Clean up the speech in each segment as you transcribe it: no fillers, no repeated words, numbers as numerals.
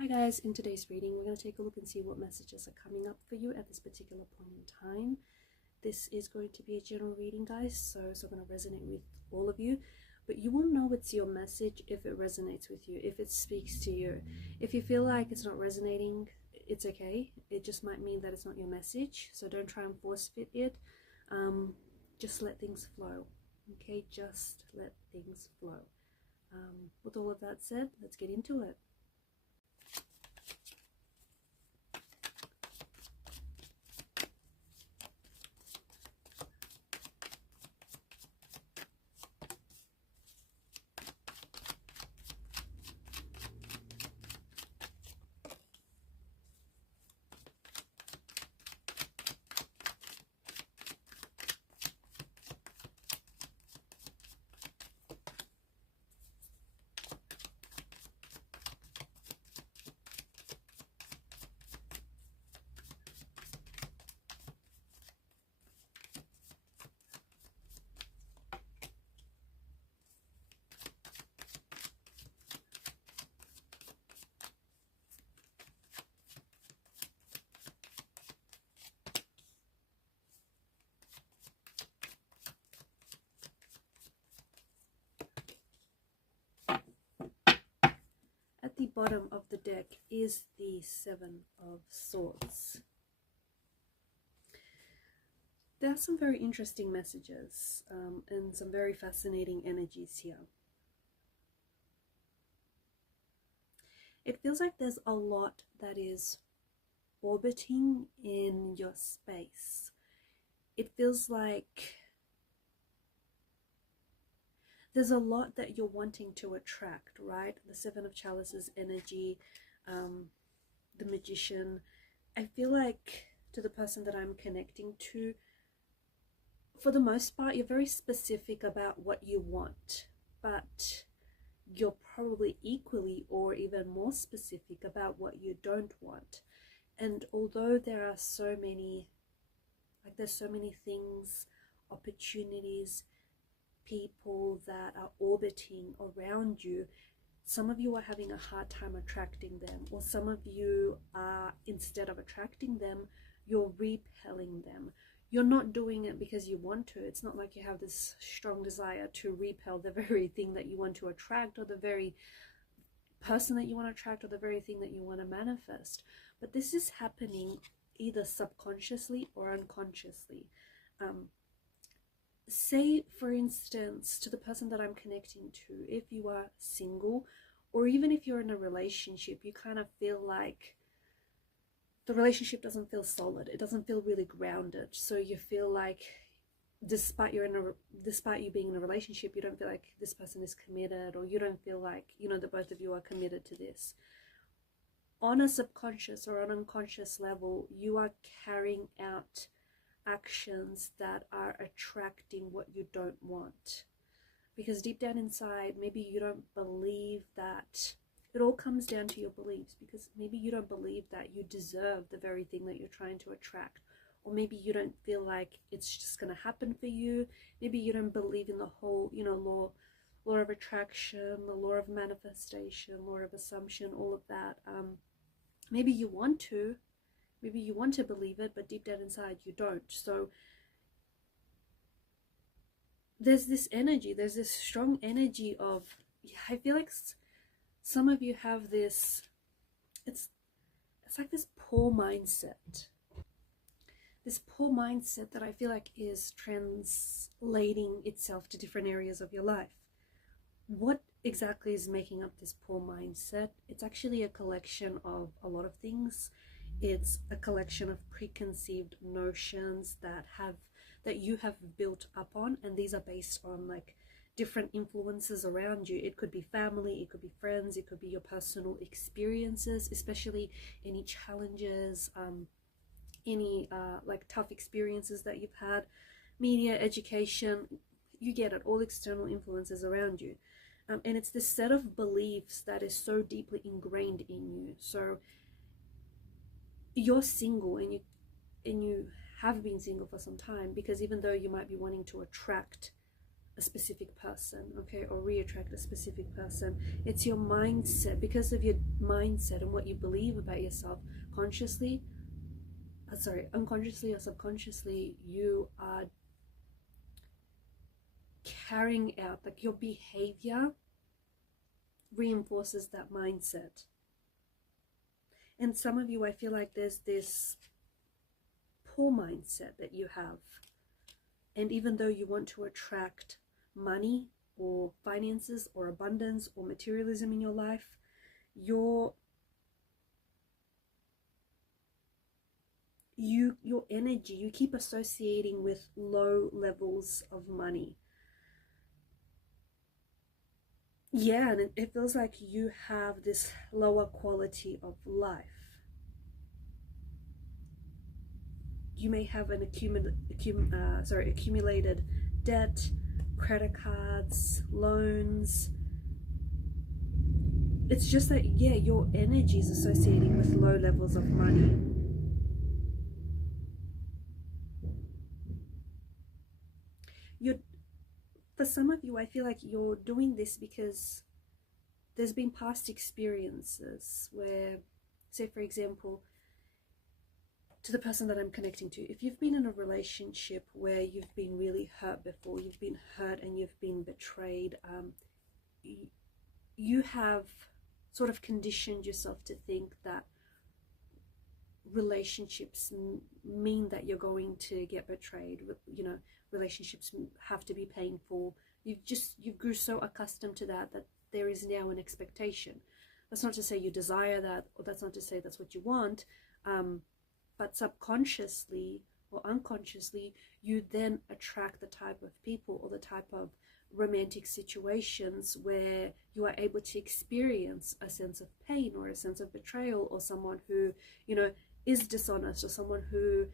Hi guys, in today's reading we're going to take a look and see what messages are coming up for you at this particular point in time. This is going to be a general reading, guys, so it's not going to resonate with all of you, but you will know it's your message if it resonates with you, if it speaks to you. If you feel like it's not resonating, it's okay. It just might mean that it's not your message, so don't try and force fit it. Just let things flow, okay? Just let things flow. With all of that said, let's get into it. At the bottom of the deck is the Seven of Swords. There are some very interesting messages and some very fascinating energies here. It feels like there's a lot that is orbiting in your space. It feels like there's a lot that you're wanting to attract, right? The Seven of Chalices energy, the Magician. I feel like to the person that I'm connecting to, for the most part, you're very specific about what you want, but you're probably equally or even more specific about what you don't want. And although there are so many, there's so many things, opportunities, people that are orbiting around you, some of you are having a hard time attracting them, or some of you are, instead of attracting them, you're repelling them. You're not doing it because you want to. It's not like you have this strong desire to repel the very thing that you want to attract, or the very person that you want to attract, or the very thing that you want to manifest. But this is happening either subconsciously or unconsciously. Say, for instance, to the person that I'm connecting to, if you are single, or even if you're in a relationship, you kind of feel like the relationship doesn't feel solid. It doesn't feel really grounded. So you feel like despite you being in a relationship, you don't feel like this person is committed, or you don't feel like, you know, the both of you are committed to this. On a subconscious or an unconscious level, you are carrying out actions that are attracting what you don't want, because deep down inside, maybe you don't believe that. It all comes down to your beliefs, because maybe you don't believe that you deserve the very thing that you're trying to attract, or maybe you don't feel like it's just going to happen for you. Maybe you don't believe in the whole, you know, law of attraction, the law of manifestation, law of assumption, all of that. Maybe you want to. Maybe you want to believe it, but deep down inside you don't. So there's this energy, there's this strong energy of, I feel like some of you have this, it's like this poor mindset. This poor mindset that I feel like is translating itself to different areas of your life. What exactly is making up this poor mindset? It's actually a collection of a lot of things. It's a collection of preconceived notions that you have built up on, and these are based on like different influences around you. It could be family, it could be friends, it could be your personal experiences, especially any challenges, any like tough experiences that you've had, media, education, you get it, all external influences around you. And it's this set of beliefs that is so deeply ingrained in you. So you're single, and you have been single for some time, because even though you might be wanting to attract a specific person, okay, or re-attract a specific person. It's your mindset. Because of your mindset and what you believe about yourself, unconsciously or subconsciously, you are carrying out, like, your behavior reinforces that mindset. And some of you, I feel like there's this poor mindset that you have, and even though you want to attract money or finances or abundance or materialism in your life, your energy, you keep associating with low levels of money. Yeah, and it feels like you have this lower quality of life. You may have an accumulated debt, credit cards, loans. It's just that, yeah, your energy is associating with low levels of money. For some of you, I feel like you're doing this because there's been past experiences where, say for example, to the person that I'm connecting to, if you've been in a relationship where you've been really hurt before, you've been hurt and you've been betrayed, you have sort of conditioned yourself to think that relationships mean that you're going to get betrayed. You know, relationships have to be painful. You grew so accustomed to that there is now an expectation. That's not to say you desire that, or that's not to say that's what you want, but subconsciously or unconsciously, you then attract the type of people or the type of romantic situations where you are able to experience a sense of pain or a sense of betrayal, or someone who, you know, is dishonest, or someone who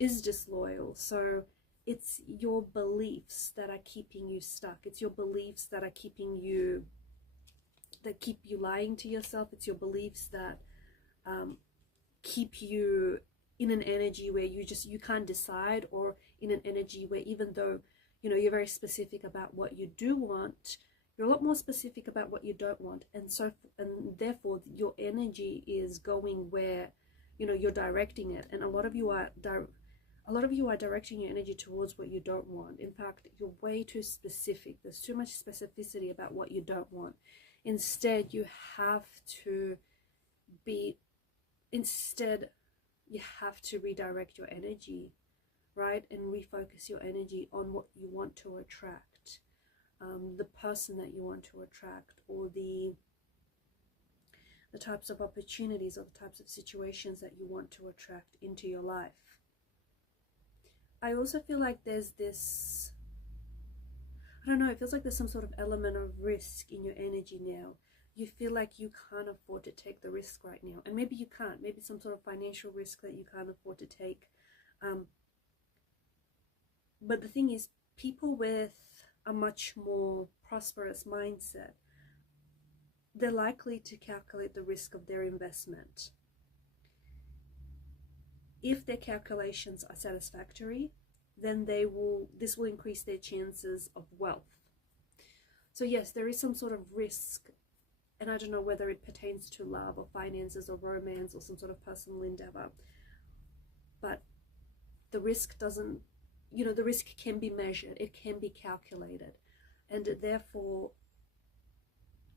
is disloyal. So it's your beliefs that are keeping you stuck. It's your beliefs that are keep you lying to yourself. It's your beliefs that keep you in an energy where you can't decide, or in an energy where, even though, you know, you're very specific about what you do want, you're a lot more specific about what you don't want. And therefore your energy is going where, you know, you're directing it. And a lot of you are directing your energy towards what you don't want. In fact, you're way too specific. There's too much specificity about what you don't want. Instead, you have to redirect your energy, right? And refocus your energy on what you want to attract, the person that you want to attract, or the types of opportunities or the types of situations that you want to attract into your life. I also feel like there's this, I don't know, it feels like there's some sort of element of risk in your energy now. You feel like you can't afford to take the risk right now. And maybe you can't. Maybe some sort of financial risk that you can't afford to take. But the thing is, people with a much more prosperous mindset, they're likely to calculate the risk of their investment. If their calculations are satisfactory, then this will increase their chances of wealth. So yes, there is some sort of risk, and I don't know whether it pertains to love or finances or romance or some sort of personal endeavor, but the risk doesn't, you know, the risk can be measured, it can be calculated, and therefore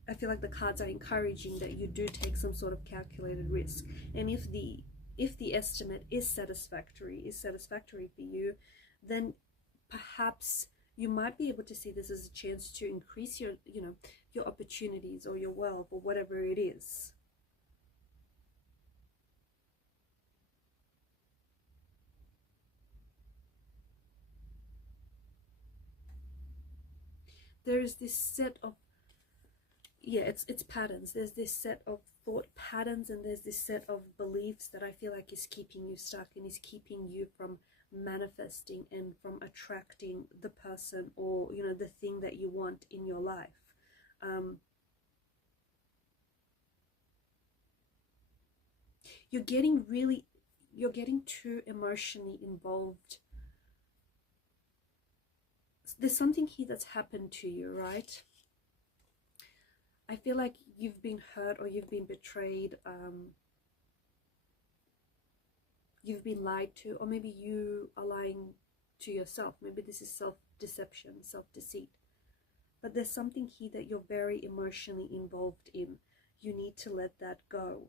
I feel like the cards are encouraging that you do take some sort of calculated risk. And if the estimate is satisfactory for you, then perhaps you might be able to see this as a chance to increase your, you know, your opportunities or your wealth or whatever it is. There is this set of, yeah, it's patterns. There's this set of thought patterns, and there's this set of beliefs that I feel like is keeping you stuck and is keeping you from manifesting and from attracting the person or, you know, the thing that you want in your life. You're getting too emotionally involved there's something here that's happened to you, right? I feel like you've been hurt or you've been betrayed, you've been lied to, or maybe you are lying to yourself. Maybe this is self-deception, self-deceit. But there's something here that you're very emotionally involved in. You need to let that go.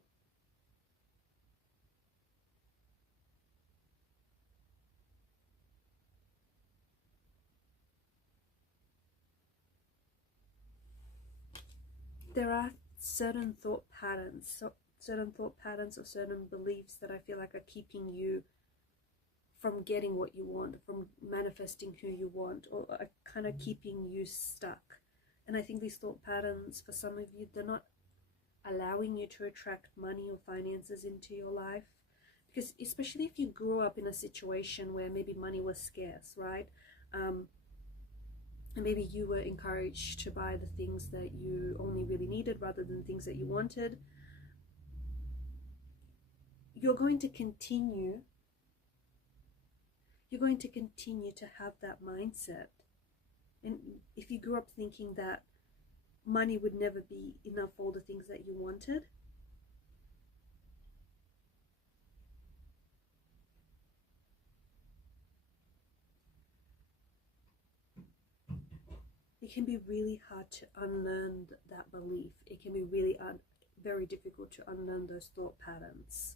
There are certain thought patterns, or certain beliefs that I feel like are keeping you from getting what you want, from manifesting who you want, or are kind of keeping you stuck. And I think these thought patterns, for some of you, they're not allowing you to attract money or finances into your life. Because especially if you grew up in a situation where maybe money was scarce, right? And maybe you were encouraged to buy the things that you only really needed rather than things that you wanted. You're going to continue to have that mindset. And if you grew up thinking that money would never be enough for all the things that you wanted, it can be really hard to unlearn that belief. It can be really very difficult to unlearn those thought patterns.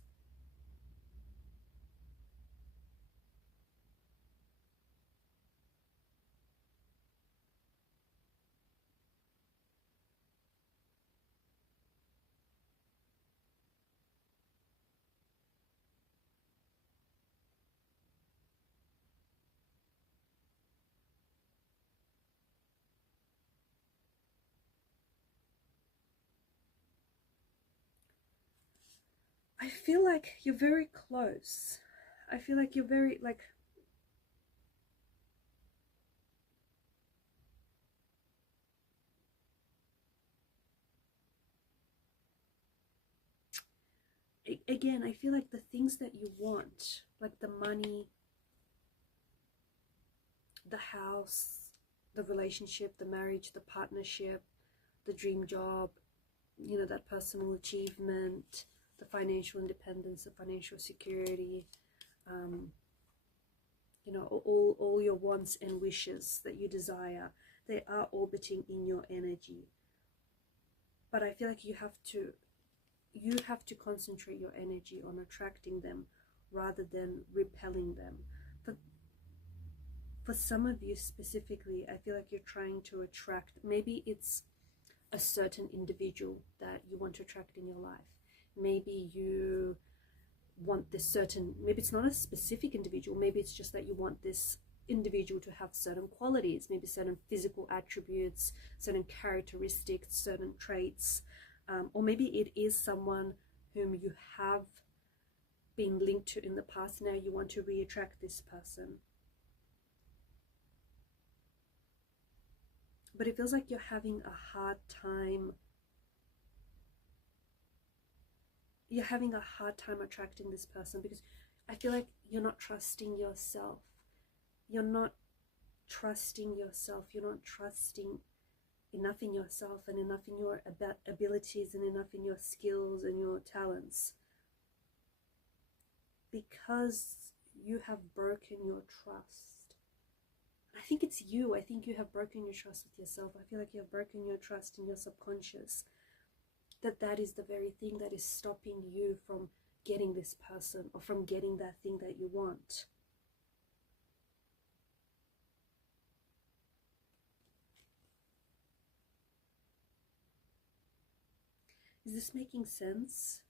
I feel like you're very close. I feel like you're very, like, again, I feel like the things that you want, like the money, the house, the relationship, the marriage, the partnership, the dream job, you know, that personal achievement, the financial independence, the financial security, you know, all your wants and wishes that you desire, they are orbiting in your energy. But I feel like you have to concentrate your energy on attracting them rather than repelling them. For some of you specifically, I feel like you're trying to attract, maybe it's a certain individual that you want to attract in your life. Maybe you want this certain, maybe it's not a specific individual, maybe it's just that you want this individual to have certain qualities, maybe certain physical attributes, certain characteristics, certain traits, or maybe it is someone whom you have been linked to in the past. Now you want to re-attract this person. But it feels like you're having a hard time. You're having a hard time attracting this person because I feel like you're not trusting yourself. You're not trusting yourself. You're not trusting enough in yourself and enough in your abilities and enough in your skills and your talents. Because you have broken your trust. I think it's you. I think you have broken your trust with yourself. I feel like you have broken your trust in your subconscious. That is the very thing that is stopping you from getting this person or from getting that thing that you want. Is this making sense?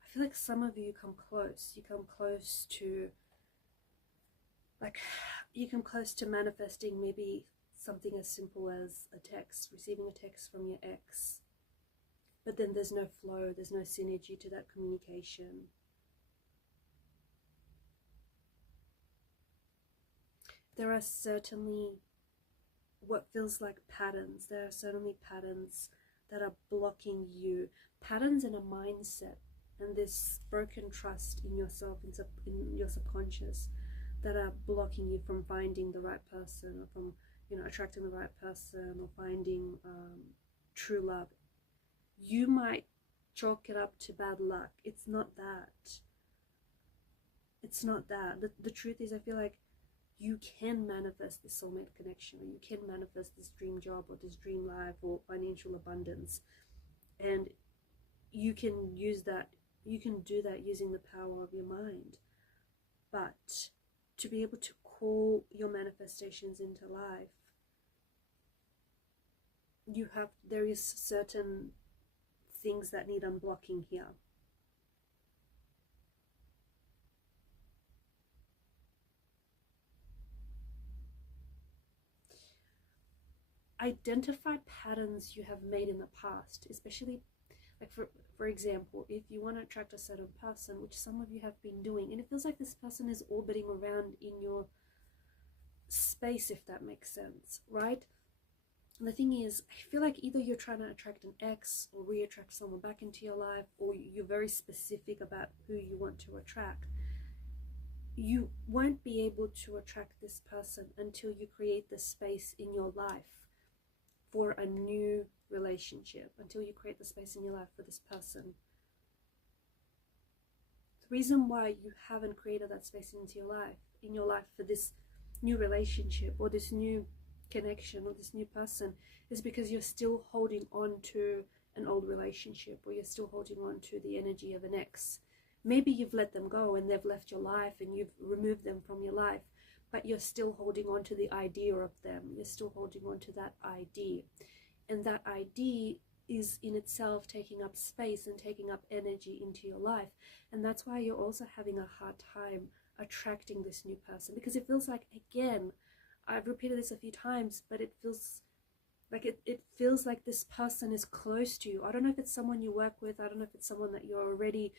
I feel like some of you come close. You come close to, like, you come close to manifesting maybe something as simple as a text, receiving a text from your ex. but then there's no flow, there's no synergy to that communication. There are certainly what feels like patterns. There are certainly patterns that are blocking you, patterns in a mindset, and this broken trust in yourself, in your subconscious, that are blocking you from finding the right person, or from, you know, attracting the right person, or finding true love. You might chalk it up to bad luck. It's not that. It's not that. The truth is, I feel like you can manifest this soulmate connection, or you can manifest this dream job, or this dream life, or financial abundance, and you can use that. You can do that using the power of your mind. But to be able to call your manifestations into life, there is certain things that need unblocking here. Identify patterns you have made in the past, especially like for example, if you want to attract a certain person, which some of you have been doing, and it feels like this person is orbiting around in your space, if that makes sense, right? And the thing is, I feel like either you're trying to attract an ex or re-attract someone back into your life, or you're very specific about who you want to attract. You won't be able to attract this person until you create the space in your life for a new relationship, until you create the space in your life for this person. The reason why you haven't created that space into your life for this new relationship, or this new connection, or this new person, is because you're still holding on to an old relationship, or you're still holding on to the energy of an ex. Maybe you've let them go and they've left your life and you've removed them from your life, but you're still holding on to the idea of them. You're still holding on to that idea. And that idea is in itself taking up space and taking up energy into your life. And that's why you're also having a hard time attracting this new person, because it feels like, again, I've repeated this a few times, but it feels like this person is close to you. I don't know if it's someone you work with, I don't know if it's someone that you're already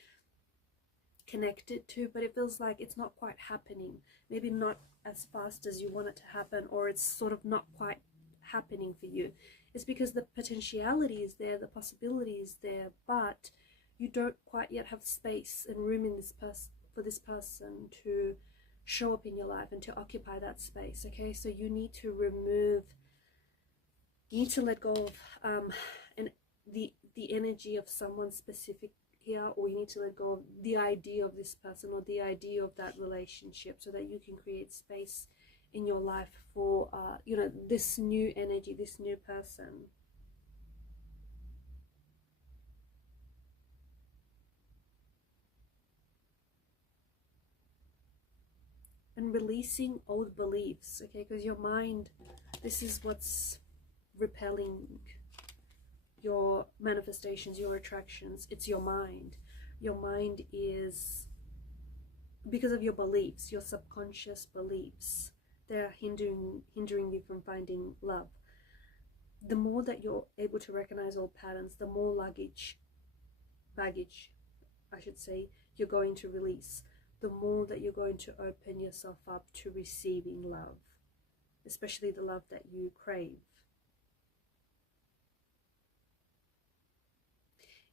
connected to, but it feels like it's not quite happening. Maybe not as fast as you want it to happen, or it's sort of not quite happening for you. It's because the potentiality is there, the possibility is there, but you don't quite yet have space and room in this for this person to show up in your life and to occupy that space. Okay, so you need to let go of the energy of someone specific here, or you need to let go of the idea of this person, or the idea of that relationship, so that you can create space in your life for you know, this new energy, this new person. And releasing old beliefs, okay, because your mind, this is what's repelling your manifestations, your attractions. It's your mind. Your mind is, because of your beliefs, your subconscious beliefs, they're hindering you from finding love. The more that you're able to recognize old patterns, the more baggage, I should say, you're going to release. The more that you're going to open yourself up to receiving love, especially the love that you crave.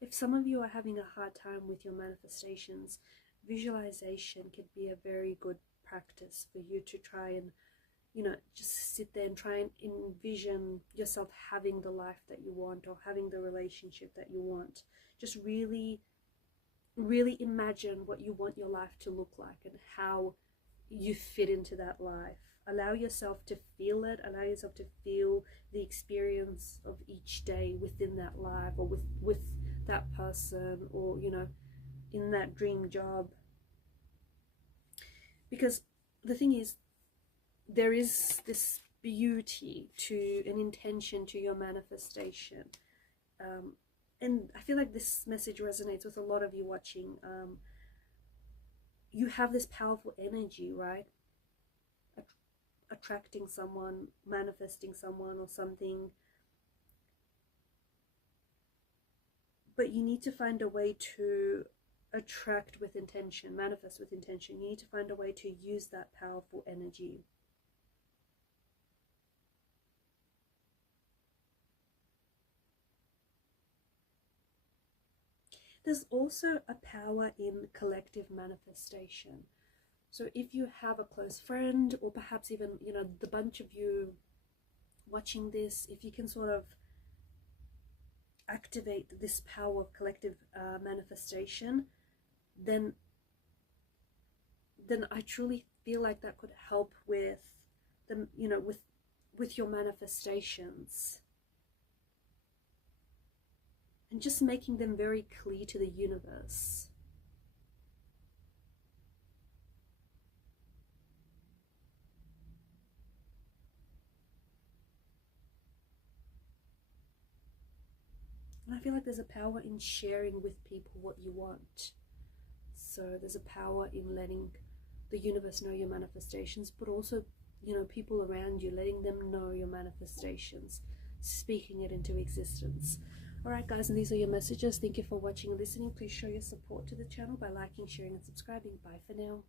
If some of you are having a hard time with your manifestations, visualization could be a very good practice for you to try and, you know, just sit there and try and envision yourself having the life that you want, or having the relationship that you want. Just really imagine what you want your life to look like and how you fit into that life. Allow yourself to feel it. Allow yourself to feel the experience of each day within that life, or with that person, or, you know, in that dream job. Because the thing is, there is this beauty to an intention to your manifestation. And I feel like this message resonates with a lot of you watching. You have this powerful energy, right? Attracting someone, manifesting someone or something. but you need to find a way to attract with intention, manifest with intention. You need to find a way to use that powerful energy. There's also a power in collective manifestation. So if you have a close friend, or perhaps even, you know, the bunch of you watching this, if you can sort of activate this power of collective manifestation, then I truly feel like that could help with the, you know, with your manifestations, and just making them very clear to the universe. And I feel like there's a power in sharing with people what you want. So there's a power in letting the universe know your manifestations, but also, you know, people around you, letting them know your manifestations, speaking it into existence. Alright guys, and these are your messages. Thank you for watching and listening. Please show your support to the channel by liking, sharing and subscribing. Bye for now.